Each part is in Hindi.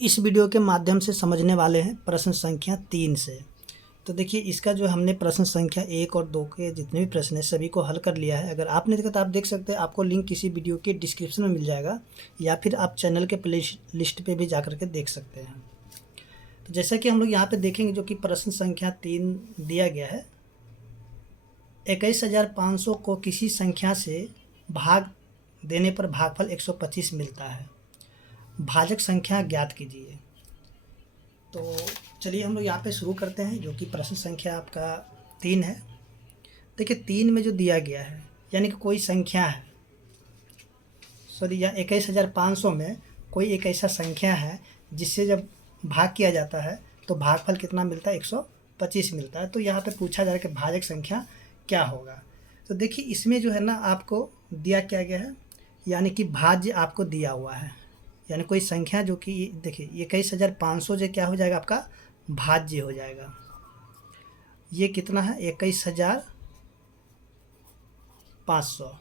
इस वीडियो के माध्यम से समझने वाले हैं प्रश्न संख्या 3 से। तो देखिए इसका जो हमने प्रश्न संख्या 1 और 2 के जितने भी प्रश्न हैं सभी को हल कर लिया है। अगर आपने देखा तो आप देख सकते हैं, आपको लिंक किसी वीडियो के डिस्क्रिप्शन में मिल जाएगा या फिर आप चैनल के प्ले लिस्ट पे भी जा कर के देख सकते हैं। तो जैसा कि हम लोग यहाँ पे देखेंगे जो कि प्रश्न संख्या 3 दिया गया है, 21,500 को किसी संख्या से भाग देने पर भागफल 125 मिलता है, भाजक संख्या ज्ञात कीजिए। तो चलिए हम लोग यहाँ पे शुरू करते हैं जो कि प्रश्न संख्या आपका 3 है। देखिए 3 में जो दिया गया है यानी कि कोई संख्या है, सॉरी या 21,500 में कोई एक ऐसा संख्या है जिससे जब भाग किया जाता है तो भागफल कितना मिलता है, 125 मिलता है। तो यहाँ पे पूछा जा रहा है कि भाजक संख्या क्या होगा। तो देखिए इसमें जो है ना आपको दिया क्या गया है, यानी कि भाज्य आपको दिया हुआ है, यानी कोई संख्या जो कि देखिए 21,500 जो क्या हो जाएगा आपका भाज्य हो जाएगा। ये कितना है, 21,500,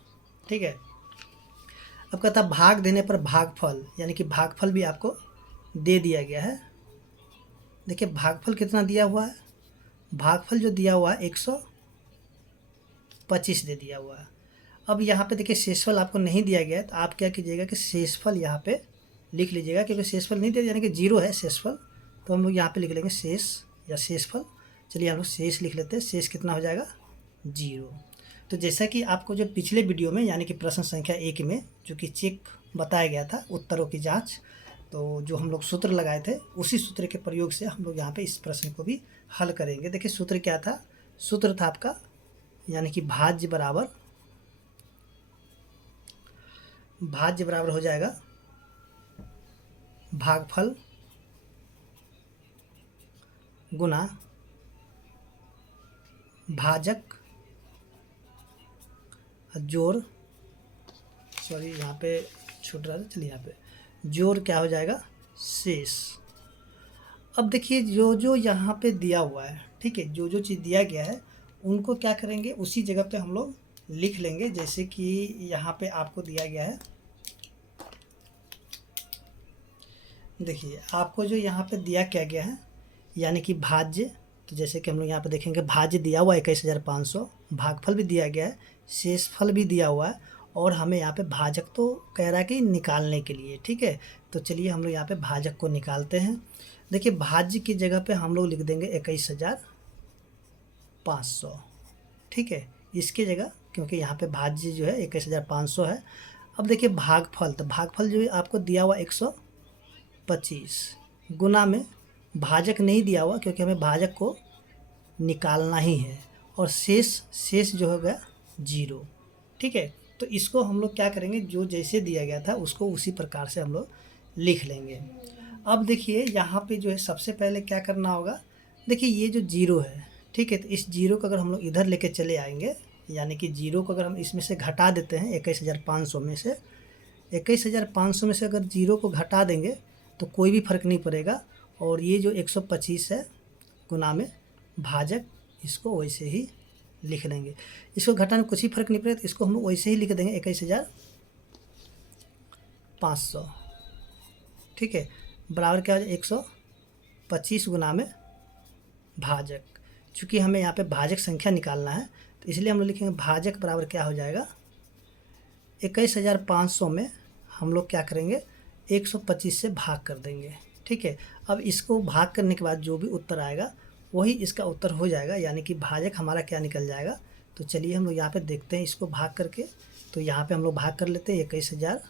ठीक है। अब कहता है भाग देने पर भागफल, यानी कि भागफल भी आपको दे दिया गया है। देखिए भागफल कितना दिया हुआ है, भागफल जो दिया हुआ है 125 दे दिया हुआ है। अब यहाँ पे देखिए शेषफल आपको नहीं दिया गया है, तो आप क्या कीजिएगा कि शेषफल यहाँ पे लिख लीजिएगा, क्योंकि शेषफल नहीं दिया यानी कि 0 है शेषफल, तो हम लोग यहाँ पे लिख लेंगे शेष या शेषफल। चलिए हम लोग शेष लिख लेते हैं, शेष कितना हो जाएगा 0। तो जैसा कि आपको जो पिछले वीडियो में यानी कि प्रश्न संख्या 1 में जो कि चेक बताया गया था उत्तरों की जाँच, तो जो हम लोग सूत्र लगाए थे उसी सूत्र के प्रयोग से हम लोग यहाँ पे इस प्रश्न को भी हल करेंगे। देखिए सूत्र क्या था, सूत्र था आपका यानी कि भाज्य बराबर हो जाएगा भागफल गुना भाजक जोड़, सॉरी यहाँ पे छूट रहा था, चलिए यहाँ पे जोड़ क्या हो जाएगा शेष। अब देखिए जो जो यहाँ पे दिया हुआ है, ठीक है, जो जो चीज़ दिया गया है उनको क्या करेंगे उसी जगह पे हम लोग लिख लेंगे। जैसे कि यहाँ पे आपको दिया गया है, देखिए आपको जो यहाँ पे दिया क्या गया है यानी कि भाज्य, तो जैसे कि हम लोग यहाँ पे देखेंगे भाज्य दिया हुआ है 21,500, भागफल भी दिया गया है, शेषफल भी दिया हुआ है, और हमें यहाँ पे भाजक तो कह रहा है कि निकालने के लिए, ठीक है। तो चलिए हम लोग यहाँ पे भाजक को निकालते हैं। देखिए भाज्य की जगह पे हम लोग लिख देंगे 21,500, ठीक है, इसके जगह, क्योंकि यहाँ पे भाज्य जो है 21,500 है। अब देखिए भागफल, तो भागफल जो है आपको दिया हुआ 125 गुना में भाजक नहीं दिया हुआ क्योंकि हमें भाजक को निकालना ही है, और शेष जो हो गया 0, ठीक है। तो इसको हम लोग क्या करेंगे, जो जैसे दिया गया था उसको उसी प्रकार से हम लोग लिख लेंगे। अब देखिए यहाँ पे जो है सबसे पहले क्या करना होगा, देखिए ये जो 0 है, ठीक है, तो इस 0 को अगर हम लोग इधर लेके चले आएंगे, यानी कि 0 को अगर हम इसमें से घटा देते हैं 21,500 में से, 21,500 में से अगर 0 को घटा देंगे तो कोई भी फ़र्क नहीं पड़ेगा, और ये जो 125 है गुना में भाजक, इसको वैसे ही लिख लेंगे। इसको घटाने में कुछ ही फ़र्क नहीं पड़ेगा, तो इसको हम लोग वैसे ही लिख देंगे 21,500, ठीक है, बराबर क्या हो जाए 125 गुना में भाजक। चूँकि हमें यहाँ पे भाजक संख्या निकालना है तो इसलिए हम लोग लिखेंगे भाजक बराबर क्या हो जाएगा 21,500 में हम लोग क्या करेंगे 125 से भाग कर देंगे, ठीक है। अब इसको भाग करने के बाद जो भी उत्तर आएगा वही इसका उत्तर हो जाएगा, यानी कि भाजक हमारा क्या निकल जाएगा। तो चलिए हम लोग यहाँ पे देखते हैं इसको भाग करके। तो यहाँ पे हम लोग भाग कर लेते हैं 21,000।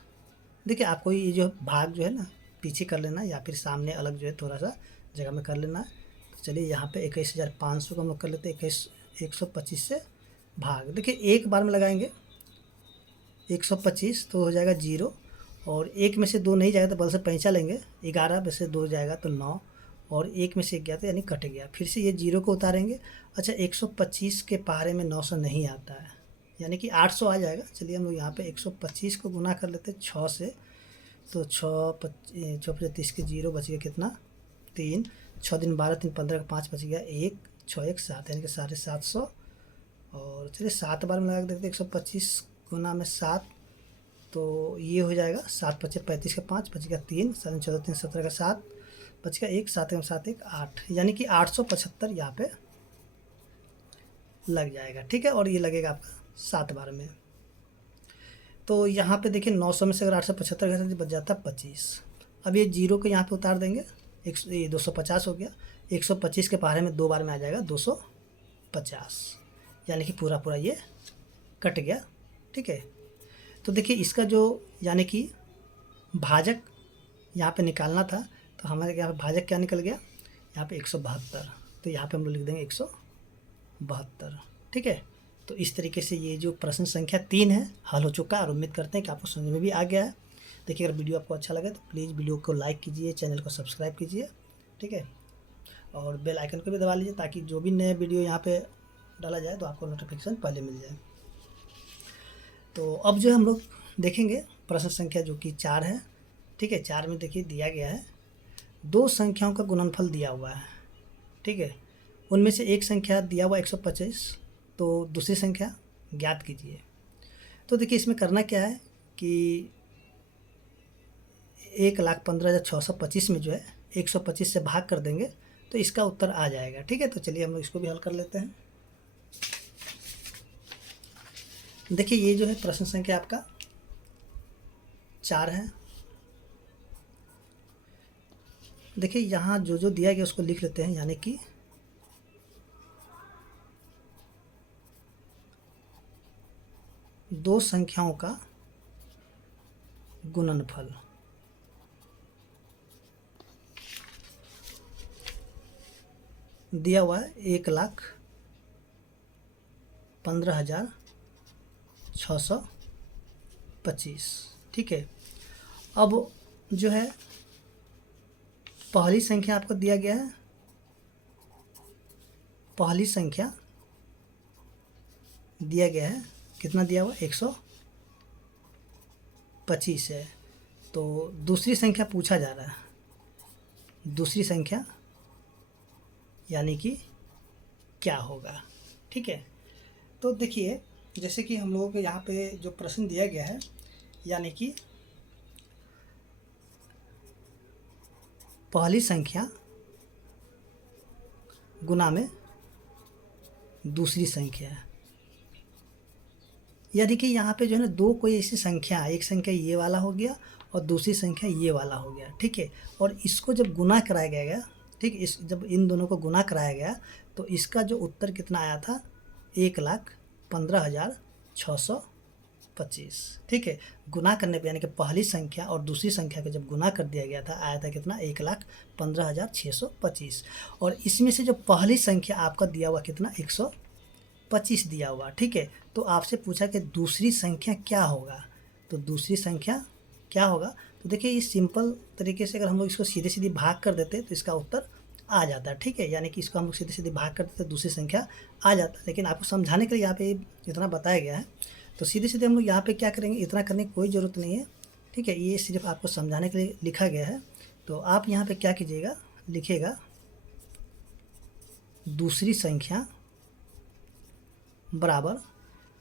देखिए आपको ये जो भाग जो है ना पीछे कर लेना या फिर सामने अलग जो है थोड़ा सा जगह में कर लेना है। तो चलिए यहाँ पे 21,500 को हम लोग कर लेते हैं 125 से भाग। देखिए एक बार में लगाएंगे 125 तो हो जाएगा 0, और एक में से 2 नहीं जाएगा तो बल से पैंचा लेंगे, 11 में से 2 जाएगा तो 9, और एक में से 1 गया तो यानी कट गया। फिर से ये 0 को उतारेंगे। अच्छा 125 के पहाड़े में 900 नहीं आता है, यानी कि 800 आ जाएगा। चलिए हम लोग यहाँ पे 125 को गुना कर लेते हैं 6 से, तो 6 के 0 बच गया कितना 3, 6 दिन 12 3 15 का 5 बच गया 1, 6 1 7 यानी कि 750। और चलिए 7 बार में लगा के देखते 125 गुना में 7, तो ये हो जाएगा 7×5 = 35 का 5 बच गया 3 7 14 3 17 का 7 बच गया 1 7 7 1 8 यानी कि 875 यहाँ पे लग जाएगा। ठीक है, और ये लगेगा आपका 7 बार में। तो यहाँ पे देखिए 900 में से अगर 875 घटाते बच जाता है 25। अब ये जीरो को यहाँ पे उतार देंगे, ये 250 हो गया। 125 के पहाड़े में 2 बार में आ जाएगा 250, यानी कि पूरा पूरा ये कट गया। ठीक है, तो देखिए इसका जो यानी कि भाजक यहाँ पे निकालना था, तो हमारे यहाँ पे भाजक क्या निकल गया, यहाँ पे 172। तो यहाँ पे हम लोग लिख देंगे 172। ठीक है, तो इस तरीके से ये जो प्रश्न संख्या 3 है हल हो चुका है, और उम्मीद करते हैं कि आपको समझ में भी आ गया है। देखिए अगर वीडियो आपको अच्छा लगे तो प्लीज़ वीडियो को लाइक कीजिए, चैनल को सब्सक्राइब कीजिए। ठीक है, और बेल आइकन को भी दबा लीजिए ताकि जो भी नए वीडियो यहाँ पे डाला जाए तो आपको नोटिफिकेशन पहले मिल जाए। तो अब जो हम लोग देखेंगे प्रश्न संख्या जो कि 4 है। ठीक है, 4 में देखिए दिया गया है 2 संख्याओं का गुणनफल दिया हुआ है। ठीक है, उनमें से एक संख्या दिया हुआ 125, तो दूसरी संख्या ज्ञात कीजिए। तो देखिए इसमें करना क्या है कि 1,15,625 में जो है 125 से भाग कर देंगे तो इसका उत्तर आ जाएगा। ठीक है, तो चलिए हम लोग इसको भी हल कर लेते हैं। देखिए ये जो है प्रश्न संख्या आपका 4 है। देखिए यहाँ जो जो दिया गया उसको लिख लेते हैं, यानी कि दो संख्याओं का गुणनफल। दिया हुआ है 1,15,625। ठीक है, अब जो है पहली संख्या आपको दिया गया है, पहली संख्या दिया गया है कितना दिया हुआ 125 है। तो दूसरी संख्या पूछा जा रहा है, दूसरी संख्या यानी कि क्या होगा। ठीक है, तो देखिए जैसे कि हम लोगों के यहाँ पे जो प्रश्न दिया गया है, यानी कि पहली संख्या गुना में दूसरी संख्या, यानी कि यहाँ पे जो है ना दो कोई ऐसी संख्या, एक संख्या ये वाला हो गया और दूसरी संख्या ये वाला हो गया। ठीक है, और इसको जब गुना कराया गया, ठीक, इस जब इन दोनों को गुना कराया गया तो इसका जो उत्तर कितना आया था 1,15,625। ठीक है, गुना करने पे यानी कि पहली संख्या और दूसरी संख्या को जब गुना कर दिया गया था आया था कितना 1,15,625। और इसमें से जो पहली संख्या आपका दिया हुआ कितना 125 दिया हुआ। ठीक है, तो आपसे पूछा कि दूसरी संख्या क्या होगा, तो दूसरी संख्या क्या होगा। तो देखिए इस सिंपल तरीके से अगर हम लोग इसको सीधे सीधे भाग कर देते तो इसका उत्तर आ जाता है। ठीक है, यानी कि इसको हम लोग सीधे सीधे भाग कर देते तो दूसरी संख्या आ जाता है, लेकिन आपको समझाने के लिए यहाँ पे इतना बताया गया है। तो सीधे सीधे हम लोग यहाँ पे क्या करेंगे, इतना करने की कोई ज़रूरत नहीं है। ठीक है, ये सिर्फ आपको समझाने के लिए लिखा गया है। तो आप यहाँ पे क्या कीजिएगा, लिखिएगा दूसरी संख्या बराबर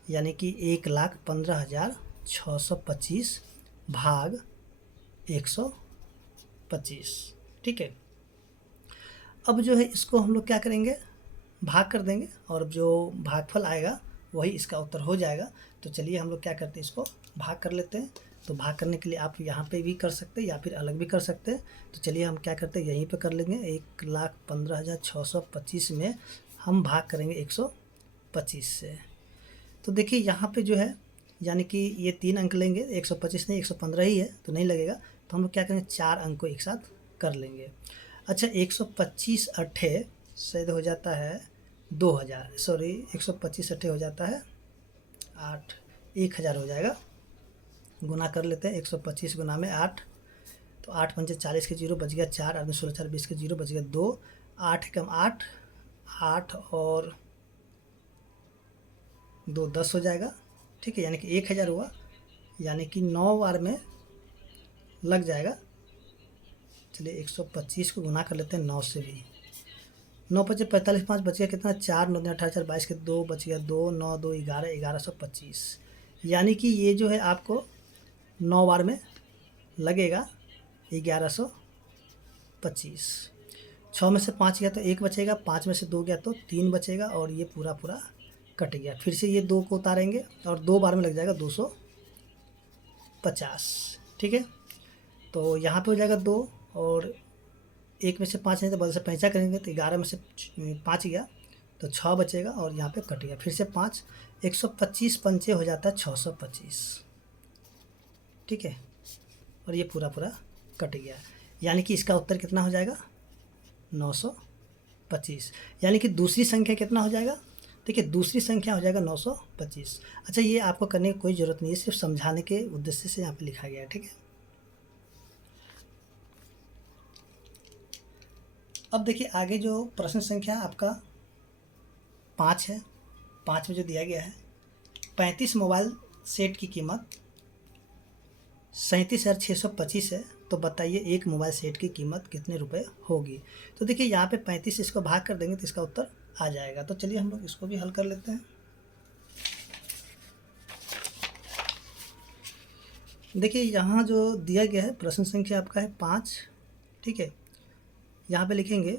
यानी कि 1,15,625 भाग 125। ठीक है, अब जो है इसको हम लोग क्या करेंगे, भाग कर देंगे और जो भागफल आएगा वही इसका उत्तर हो जाएगा। तो चलिए हम लोग क्या करते हैं, इसको भाग कर लेते हैं। तो भाग करने के लिए आप यहाँ पे भी कर सकते हैं या फिर अलग भी कर सकते हैं। तो चलिए हम क्या करते हैं, यहीं पे कर लेंगे। 1,15,625 में हम भाग करेंगे 125 से। तो देखिए यहाँ पे जो है यानी कि ये 3 अंक लेंगे, 125 नहीं 115 ही है तो नहीं लगेगा। तो हम लोग क्या करेंगे 4 अंक को एक साथ कर लेंगे। अच्छा 125 अट्ठे शायद हो जाता है 2000, सॉरी 125 अट्ठे हो जाता है 8, 1000 हो जाएगा। गुना कर लेते हैं 125 गुना में 8, तो 8 पंचे 40 के 0 बच गया 4, 8 16 4 20 के 0 बच गया 2, 8 कम 8, 8 और 2 10 हो जाएगा। ठीक है, यानी कि 1000 हुआ, यानी कि 9 बार में लग जाएगा। चलिए 125 को गुना कर लेते हैं 9 से भी। 9 पचे 45, 5 बच गया कितना 4, 9 18 4 22 के 2 बच गया 2, 9 2 11, 1125। यानी कि ये जो है आपको 9 बार में लगेगा 1125। 6 में से 5 गया तो 1 बचेगा, 5 में से 2 गया तो 3 बचेगा और ये पूरा पूरा कट गया। फिर से ये 2 को उतारेंगे और 2 बार में लग जाएगा 250। ठीक है, तो यहाँ पे हो जाएगा 2 और 1 में से 5 नहीं तो बदल से पैंचा करेंगे तो 11 में से 5 गया तो 6 बचेगा और यहाँ पे कट गया। फिर से 5, 125 पंचे हो जाता है 625। ठीक है, और ये पूरा पूरा कट गया, यानी कि इसका उत्तर कितना हो जाएगा 925। यानी कि दूसरी संख्या कितना हो जाएगा, देखिए दूसरी संख्या हो जाएगा 925। अच्छा, ये आपको करने की कोई ज़रूरत नहीं है, सिर्फ समझाने के उद्देश्य से यहाँ पे लिखा गया है। ठीक है, अब देखिए आगे जो प्रश्न संख्या आपका 5 है, 5 में जो दिया गया है 35 मोबाइल सेट की कीमत 37,625 है, तो बताइए एक मोबाइल सेट की कीमत कितने रुपए होगी। तो देखिए यहाँ पे 35 इसको भाग कर देंगे तो इसका उत्तर आ जाएगा। तो चलिए हम लोग इसको भी हल कर लेते हैं। देखिए यहाँ जो दिया गया है प्रश्न संख्या आपका है 5। ठीक है, यहाँ पे लिखेंगे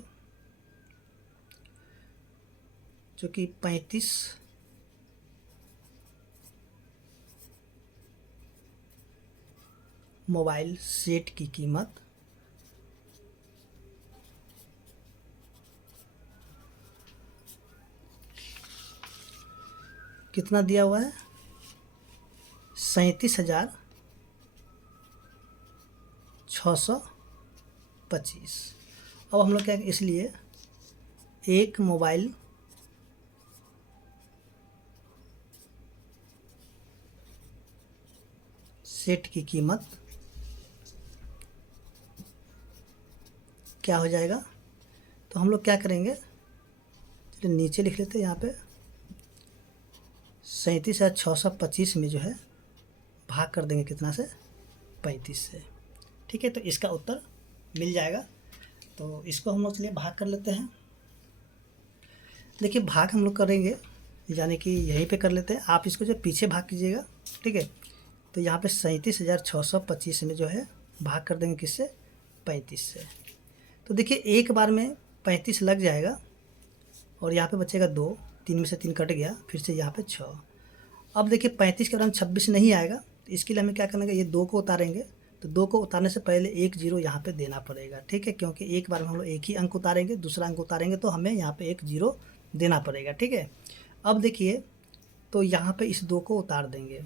जो कि 35 मोबाइल सेट की कीमत कितना दिया हुआ है 37,625। अब हम लोग क्या, इसलिए एक मोबाइल सेट की कीमत क्या हो जाएगा, तो हम लोग क्या करेंगे, चलिए नीचे लिख लेते हैं यहाँ पे 37,625 में जो है भाग कर देंगे कितना से 35 से। ठीक है, तो इसका उत्तर मिल जाएगा। तो इसको हम लोग चलिए भाग कर लेते हैं। देखिए भाग हम लोग करेंगे यानी कि यहीं पे कर लेते हैं, आप इसको जो पीछे भाग कीजिएगा। ठीक है, तो यहाँ पे 37,625 में जो है भाग कर देंगे किससे 35 से। तो देखिए एक बार में 35 लग जाएगा और यहाँ पे बचेगा 2, 3 में से 3 कट गया, फिर से यहाँ पे 6। अब देखिए 35 के बाद 26 नहीं आएगा, तो इसके लिए हमें क्या करना है, ये 2 को उतारेंगे। तो 2 को उतारने से पहले 1 0 यहाँ पे देना पड़ेगा। ठीक है, क्योंकि एक बार में हम लोग एक ही अंक उतारेंगे, दूसरा अंक उतारेंगे तो हमें यहाँ पे 1 0 देना पड़ेगा। ठीक है, अब देखिए तो यहाँ पे इस 2 को उतार देंगे।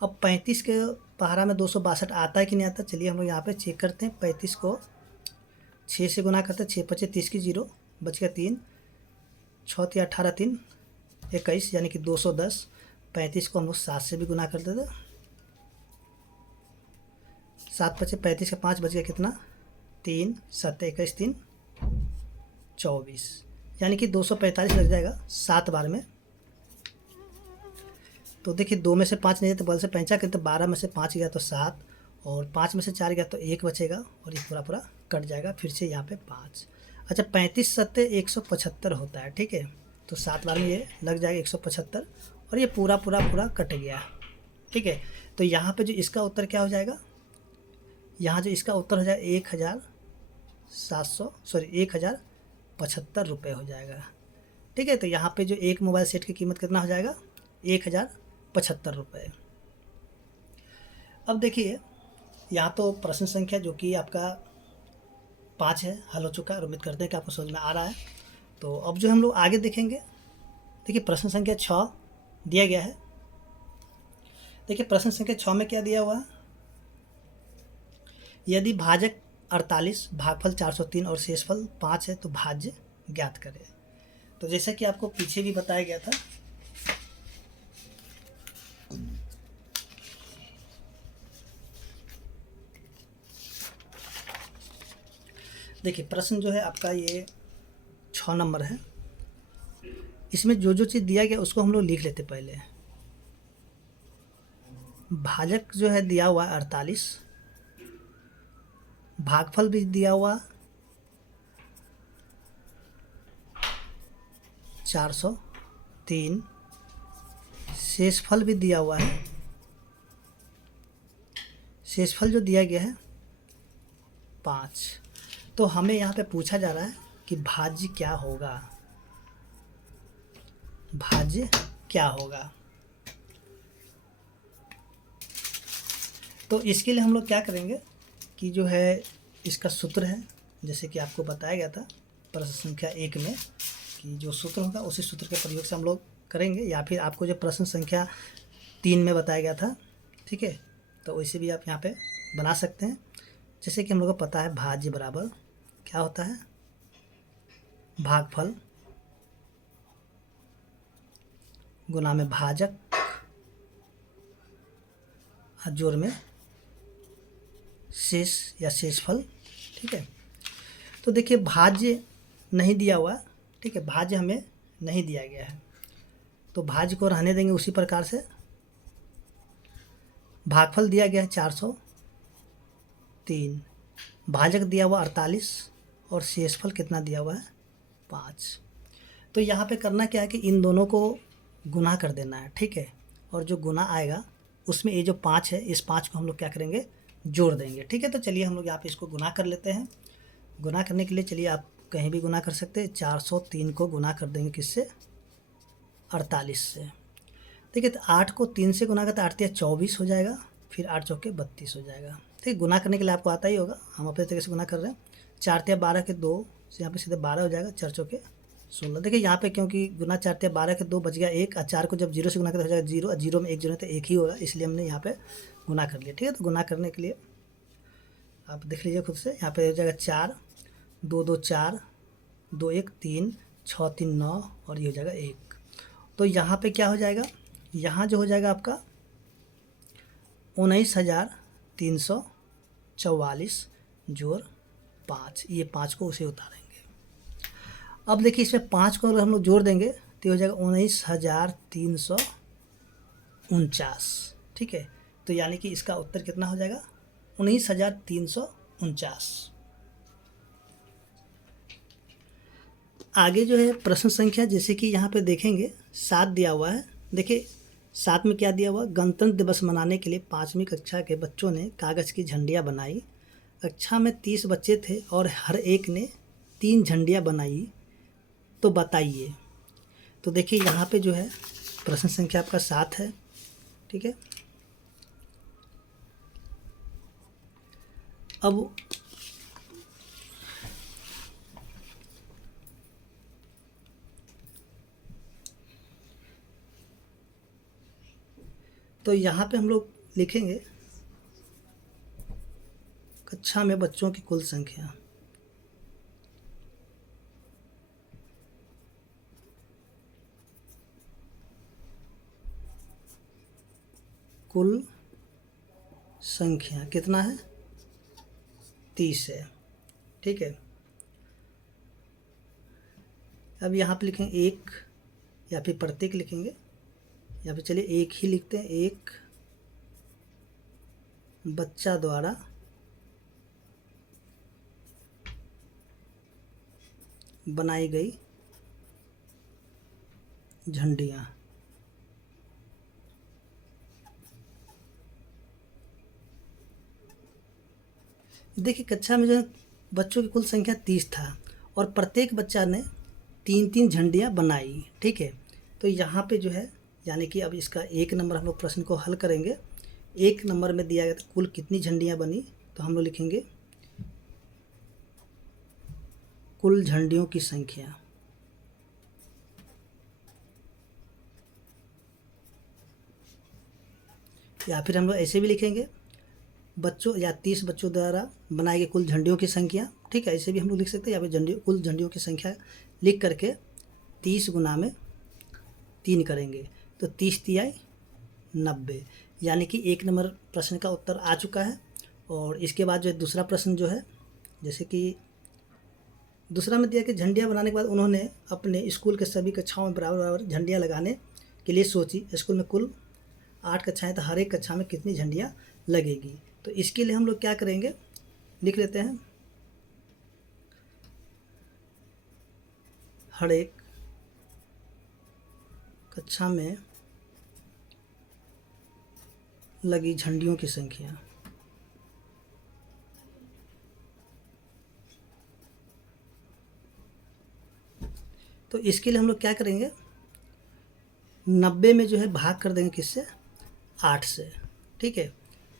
अब 35 के पहाड़ा में 262 आता है कि नहीं आता, चलिए हम लोग यहाँ पे चेक करते हैं। 35 को 6 से गुना करते हैं, 6 5 30 की 0 बच गया 3, 6 3 18 3 21 यानी कि 210। 35 को हम लोग 7 से भी गुना कर देते, 7 5 35 का 5 बच गया कितना 3, 7 21 3 24 यानी कि 245 लग जाएगा 7 बार में। तो देखिए 2 में से 5 नहीं है तो बल से पैंचा करते, 12 में से 5 गया तो 7 और 5 में से 4 गया तो 1 बचेगा और ये पूरा पूरा कट जाएगा। फिर से यहाँ पे 5। अच्छा 35 सत्ते 175 होता है। ठीक है, तो 7 बार में ये लग जाएगा 175 और ये पूरा कट गया। ठीक है, तो यहाँ पे जो इसका उत्तर क्या हो जाएगा, यहाँ जो इसका उत्तर हो जाएगा 1,75 रुपये हो जाएगा। ठीक है, तो यहाँ पे जो एक मोबाइल सेट की कीमत कितना हो जाएगा 1,075 रुपये। अब देखिए यहाँ तो प्रश्न संख्या जो कि आपका 5 है हल हो चुका है और उम्मीद करते हैं कि आपको समझ में आ रहा है। तो अब जो हम लोग आगे देखेंगे, देखिए प्रश्न संख्या 6 दिया गया है। देखिए प्रश्न संख्या 6 में क्या दिया हुआ है, यदि भाजक 48 भागफल 403 और शेषफल 5 है तो भाज्य ज्ञात करें। तो जैसा कि आपको पीछे भी बताया गया था, देखिए प्रश्न जो है आपका ये 6 नंबर है। इसमें जो जो चीज़ दिया गया उसको हम लोग लिख लेते पहले। भाजक जो है दिया हुआ 48, भागफल भी दिया हुआ 403, शेषफल भी दिया हुआ है शेषफल जो दिया गया है 5। तो हमें यहाँ पे पूछा जा रहा है कि भाज्य क्या होगा, भाज्य क्या होगा। तो इसके लिए हम लोग क्या करेंगे कि जो है इसका सूत्र है, जैसे कि आपको बताया गया था प्रश्न संख्या 1 में कि जो सूत्र होगा उसी सूत्र के प्रयोग से हम लोग करेंगे, या फिर आपको जो प्रश्न संख्या 3 में बताया गया था, ठीक है, तो वैसे भी आप यहाँ पे बना सकते हैं। जैसे कि हम लोग को पता है भाज्य बराबर क्या होता है, भागफल गुना में भाजक और जोड़ में शेष या शेषफल, ठीक है। तो देखिए भाज्य नहीं दिया हुआ, ठीक है, भाज्य हमें नहीं दिया गया है, तो भाज्य को रहने देंगे उसी प्रकार से। भागफल दिया गया है 403, भाजक दिया हुआ 48 और शेषफल कितना दिया हुआ है 5। तो यहाँ पे करना क्या है कि इन दोनों को गुना कर देना है, ठीक है, और जो गुना आएगा उसमें ये जो 5 है इस 5 को हम लोग क्या करेंगे जोड़ देंगे, ठीक है। तो चलिए हम लोग यहाँ पे इसको गुना कर लेते हैं। गुना करने के लिए चलिए आप कहीं भी गुना कर सकते हैं। 403 को गुना कर देंगे किससे, 48 से, ठीक है। तो 8 को 3 से गुना करते 8 या 24 हो जाएगा, फिर 8 चौके 32 हो जाएगा, ठीक। गुना करने के लिए आपको आता ही होगा, हम अपने तरीके से गुना कर रहे हैं। 4 या 12 के 2 से यहाँ पे सीधे 12 हो जाएगा, 4 चौके 16। देखिए यहाँ पे क्योंकि गुना 4 या 12 के 2 बच गया 1, और 4 को जब 0 से गुना करते हो जाएगा 0, और 0 में 1 जोड़े तो 1 ही होगा, इसलिए हमने यहाँ पे गुना कर लिया, ठीक है। तो गुना करने के लिए आप देख लीजिए खुद से, यहाँ पे हो जाएगा 4, 2 2 4, 2 1 3, 6 3 9 और ये हो जाएगा 1। तो यहाँ पे क्या हो जाएगा, यहाँ जो हो जाएगा आपका 19,344 जोड़ 5, ये 5 को उसे उतारेंगे। अब देखिए इसमें 5 को अगर हम लोग जोड़ देंगे तो हो जाएगा 19,349, ठीक है। तो यानी कि इसका उत्तर कितना हो जाएगा 19,349। आगे जो है प्रश्न संख्या, जैसे कि यहाँ पे देखेंगे 7 दिया हुआ है। देखिए 7 में क्या दिया हुआ, गणतंत्र दिवस मनाने के लिए 5वीं कक्षा के बच्चों ने कागज़ की झंडियाँ बनाई। कक्षा में 30 बच्चे थे और हर एक ने 3 झंडियाँ बनाई, तो बताइए। तो देखिए यहाँ पे जो है प्रश्न संख्या आपका 7 है, ठीक है। अब तो यहाँ पे हम लोग लिखेंगे कक्षा में बच्चों की कुल संख्या, कुल संख्या कितना है 30 है, ठीक है। अब यहाँ पे लिखेंगे 1 या फिर प्रत्येक लिखेंगे, या फिर चलिए 1 ही लिखते हैं। 1 बच्चा द्वारा बनाई गई झंडियाँ। देखिए कक्षा में जो है बच्चों की कुल संख्या 30 था और प्रत्येक बच्चा ने 3-3 झंडियाँ बनाई, ठीक है। तो यहाँ पे जो है यानी कि अब इसका 1 नंबर हम लोग प्रश्न को हल करेंगे। 1 नंबर में दिया गया था कुल कितनी झंडियाँ बनी, तो हम लोग लिखेंगे कुल झंडियों की संख्या, या फिर हम लोग ऐसे भी लिखेंगे बच्चों या 30 बच्चों द्वारा बनाई गई कुल झंडियों की संख्या, ठीक है। ऐसे भी हम लोग लिख सकते हैं, या फिर कुल झंडियों की संख्या लिख करके 30 गुना में 3 करेंगे, तो 30 तिहाई 90, यानी कि 1 नंबर प्रश्न का उत्तर आ चुका है। और इसके बाद जो दूसरा प्रश्न जो है, जैसे कि दूसरा में दिया कि झंडियाँ बनाने के बाद उन्होंने अपने स्कूल के सभी कक्षाओं में बराबर बराबर झंडियाँ लगाने के लिए सोची। स्कूल में कुल 8 कक्षाएँ, तो हर एक कक्षा में कितनी झंडियाँ लगेगी। तो इसके लिए हम लोग क्या करेंगे, लिख लेते हैं हर एक कक्षा में लगी झंडियों की संख्या, तो इसके लिए हम लोग क्या करेंगे, 90 में जो है भाग कर देंगे किससे, 8 से। ठीक है,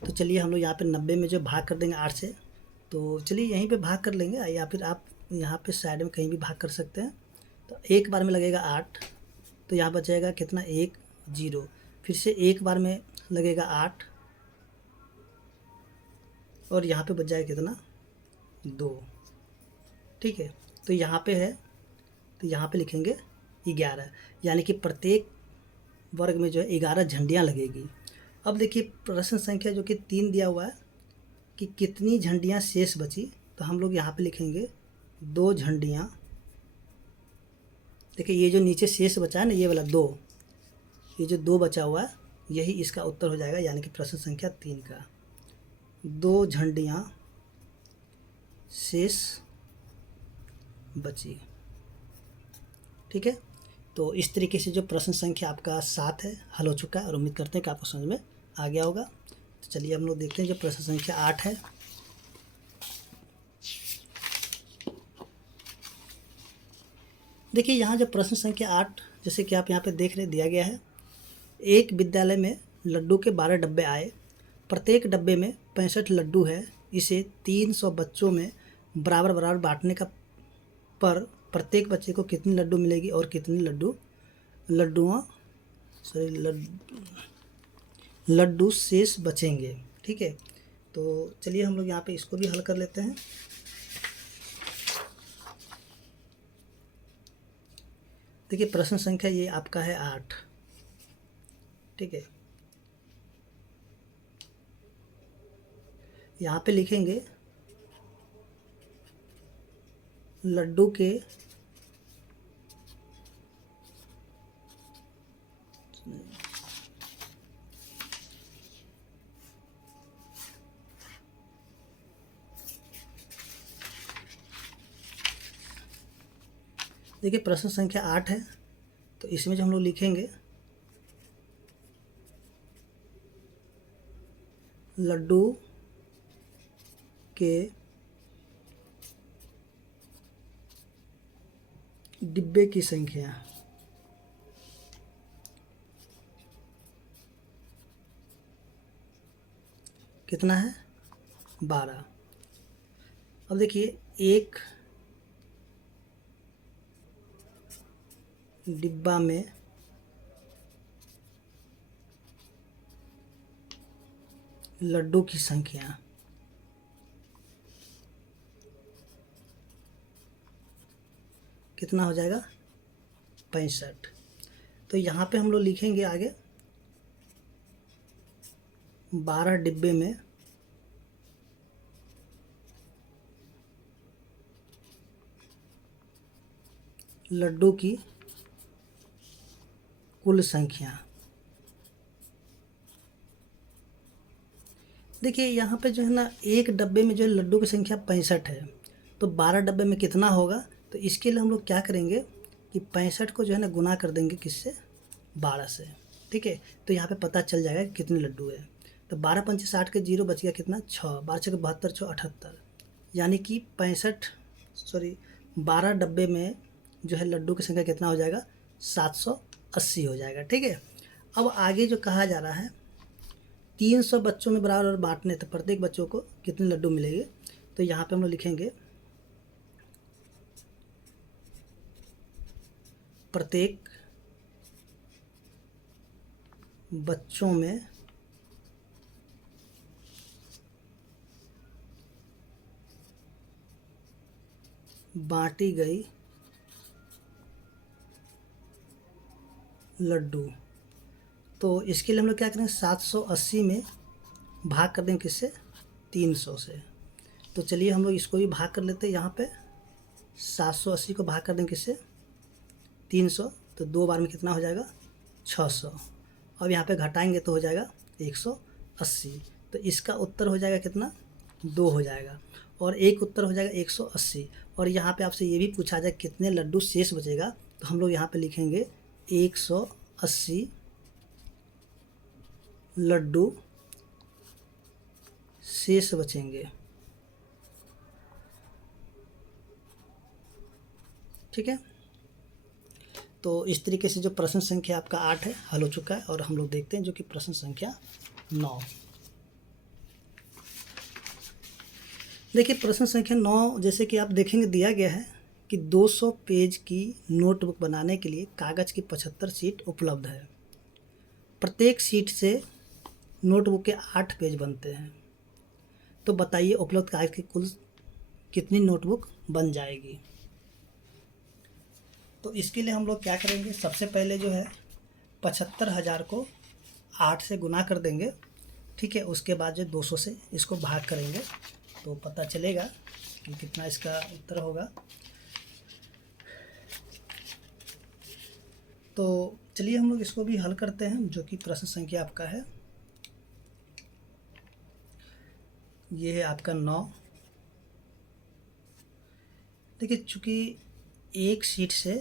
तो चलिए हम लोग यहाँ पे 90 में जो भाग कर देंगे 8 से। तो चलिए यहीं पे भाग कर लेंगे, या फिर आप यहाँ पे साइड में कहीं भी भाग कर सकते हैं। तो एक बार में लगेगा 8, तो यहाँ बचेगा कितना, 1 0। फिर से एक बार में लगेगा 8, और यहाँ पे बच जाएगा कितना, 2। ठीक है, तो यहाँ पे है, तो यहाँ पे लिखेंगे 11, यानी कि प्रत्येक वर्ग में जो है 11 झंडियाँ लगेगी। अब देखिए प्रश्न संख्या जो कि 3 दिया हुआ है कि कितनी झंडियाँ शेष बची, तो हम लोग यहाँ पे लिखेंगे 2 झंडियाँ। देखिए ये जो नीचे शेष बचा है ना, ये वाला 2, ये जो 2 बचा हुआ है यही इसका उत्तर हो जाएगा, यानी कि प्रश्न संख्या 3 का 2 झंडियाँ शेष बची। ठीक है, तो इस तरीके से जो प्रश्न संख्या आपका 7 है हल हो चुका है, और उम्मीद करते हैं कि आपको समझ में आ गया होगा। तो चलिए हम लोग देखते हैं जो प्रश्न संख्या 8 है। देखिए यहाँ जो प्रश्न संख्या 8, जैसे कि आप यहाँ पे देख रहे दिया गया है, एक विद्यालय में लड्डू के 12 डब्बे आए, प्रत्येक डब्बे में 65 लड्डू है, इसे 300 बच्चों में बराबर बराबर बांटने का पर प्रत्येक बच्चे को कितनी लड्डू मिलेगी और कितनी लड्डू शेष बचेंगे। ठीक है, तो चलिए हम लोग यहाँ पे इसको भी हल कर लेते हैं। देखिए प्रश्न संख्या ये आपका है 8। ठीक है, यहाँ पे लिखेंगे लड्डू के देखिए प्रश्न संख्या 8 है, तो इसमें जो हम लोग लिखेंगे लड्डू के डिब्बे की संख्या कितना है, 12। अब देखिए एक डिब्बा में लड्डू की संख्या कितना हो जाएगा, 65। तो यहाँ पे हम लोग लिखेंगे आगे 12 डिब्बे में लड्डू की कुल संख्या। देखिए यहाँ पे जो है ना, एक डब्बे में जो है लड्डू की संख्या 65 है, तो 12 डब्बे में कितना होगा, तो इसके लिए हम लोग क्या करेंगे कि 65 को जो है ना गुना कर देंगे किससे, 12 से। ठीक है, तो यहाँ पे पता चल जाएगा कि कितने लड्डू है। तो 12 पंचे 60 के 0 बच गया कितना, 6, 12 छः 72, 6 78, यानी कि 12 डब्बे में जो है लड्डू की संख्या कितना हो जाएगा, 780 हो जाएगा। ठीक है, अब आगे जो कहा जा रहा है 300 बच्चों में बराबर बांटने, तो प्रत्येक बच्चों को कितने लड्डू मिलेंगे, तो यहाँ पे हम लोग लिखेंगे प्रत्येक बच्चों में बांटी गई लड्डू। तो इसके लिए हम लोग क्या करेंगे, 780 में भाग कर देंगे किससे, 300 से। तो चलिए हम लोग इसको भी भाग कर लेते हैं। यहाँ पे 780 को भाग कर देंगे किससे, 300, तो 2 बार में कितना हो जाएगा, 600। अब यहाँ पे घटाएंगे तो हो जाएगा 180। तो इसका उत्तर हो जाएगा कितना, 2 हो जाएगा, और एक उत्तर हो जाएगा 180। और यहाँ पे आपसे ये भी पूछा जाए कितने लड्डू शेष बचेगा, तो हम लोग यहाँ पे लिखेंगे 180 लड्डू शेष बचेंगे। ठीक है, तो इस तरीके से जो प्रश्न संख्या आपका 8 है हल हो चुका है। और हम लोग देखते हैं जो कि प्रश्न संख्या 9। देखिए प्रश्न संख्या 9 जैसे कि आप देखेंगे दिया गया है कि 200 पेज की नोटबुक बनाने के लिए कागज़ की 75 शीट उपलब्ध है। प्रत्येक शीट से नोटबुक के 8 पेज बनते हैं। तो बताइए उपलब्ध कागज़ की कुल कितनी नोटबुक बन जाएगी। तो इसके लिए हम लोग क्या करेंगे, सबसे पहले जो है 75,000 को 8 से गुना कर देंगे, ठीक है। उसके बाद जो 200 से इसको भाग करेंगे तो पता चलेगा कि कितना इसका उत्तर होगा। तो चलिए हम लोग इसको भी हल करते हैं, जो कि प्रश्न संख्या आपका है, ये है आपका 9। देखिए चूँकि एक शीट से,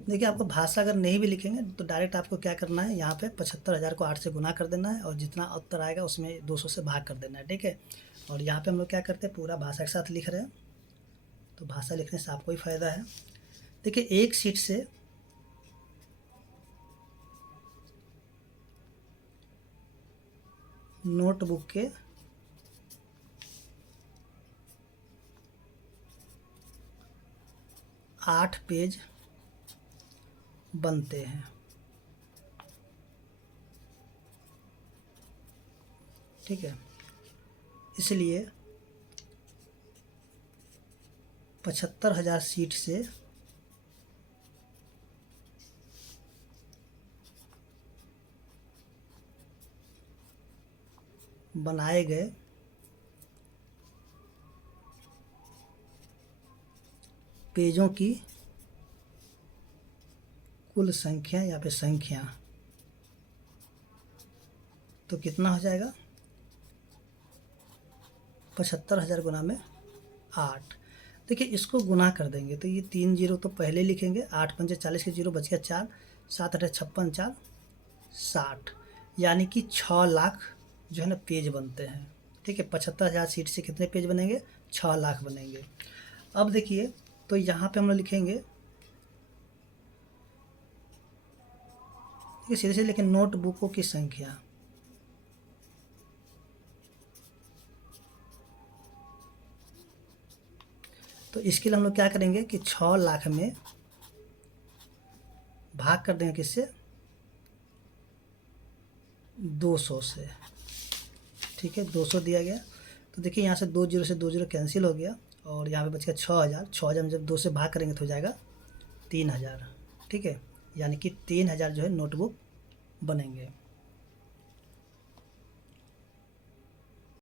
देखिए आपको भाषा अगर नहीं भी लिखेंगे तो डायरेक्ट आपको क्या करना है, यहाँ पे 75,000 को 8 से गुना कर देना है और जितना उत्तर आएगा उसमें 200 से भाग कर देना है, ठीक है। और यहाँ पे हम लोग क्या करते हैं, पूरा भाषा के साथ लिख रहे हैं, तो भाषा लिखने से आपको ही फ़ायदा है। देखिए एक शीट से नोटबुक के 8 पेज बनते हैं, ठीक है। इसलिए 75,000 शीट से बनाए गए पेजों की कुल संख्या या फिर संख्या तो कितना हो जाएगा, 75,000 गुना में 8। देखिए इसको गुना कर देंगे तो ये 3 जीरो तो पहले लिखेंगे, 8 पंजे 40 के जीरो बच गया 4, 7 8 56 4 60, यानी कि 6 लाख जो है ना पेज बनते हैं, ठीक है। 75,000 सीट से कितने पेज बनेंगे, 6 लाख बनेंगे। अब देखिए तो यहाँ पे हम लोग लिखेंगे, ठीक है, सीधे सीधे लेकिन नोटबुकों की संख्या, तो इसके लिए हम लोग क्या करेंगे कि 6 लाख में भाग कर देंगे किससे, 200 से, ठीक है। 200 दिया गया तो देखिए यहाँ से 2 जीरो से 2 जीरो कैंसिल हो गया और यहाँ पे बच गया 6,000। 6,000 में जब 2 से भाग करेंगे तो हो जाएगा 3,000, ठीक है। यानी कि 3,000 जो है नोटबुक बनेंगे।